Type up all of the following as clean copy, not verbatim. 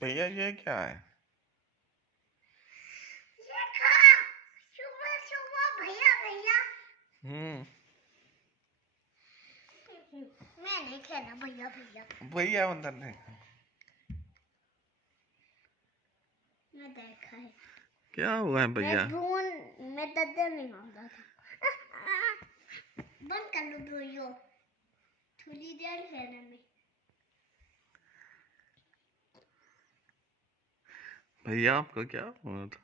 भैया ये क्या है? ये खा सुबह सुबह भैया भैया। मैं नहीं खेलना भैया भैया। भैया अंदर नहीं। मैं देखा है। क्या हुआ है भैया? मैं दद्दर नहीं मांगता था। बंद कर लो भैया, थोड़ी देर खेलने में। भैया आपको क्या हुआ था?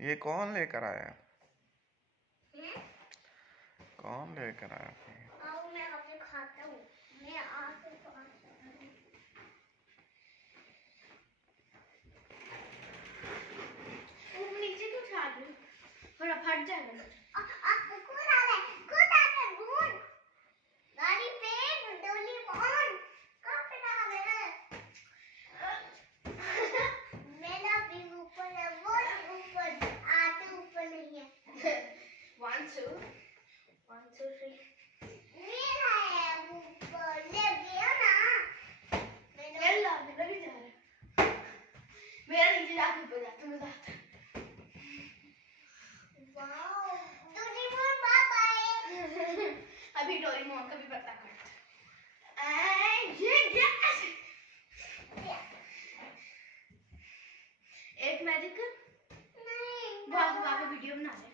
ये कौन लेकर आया? कौन लेकर आया? आओ मैं आपसे खाता हूँ। मैं आके तो वो नीचे तो उठा दो, थोड़ा फट जाएगा। गाड़ी पे डोली ऑन कहाँ पे लगा मेरा? मेरा भी ऊपर है, वो ऊपर आते ऊपर नहीं है। 1 2 1 2 3 मेरा है ऊपर, ले गया ना। मेरा भी जा रहा है। मेरा नीचे जाके ऊपर जाता मजा आता है। Wow Doraemon bye bye. अभी डोरेमोन का भी पता करते। ये गैस एक मैजिक नहीं, वो आप वीडियो बना रहे।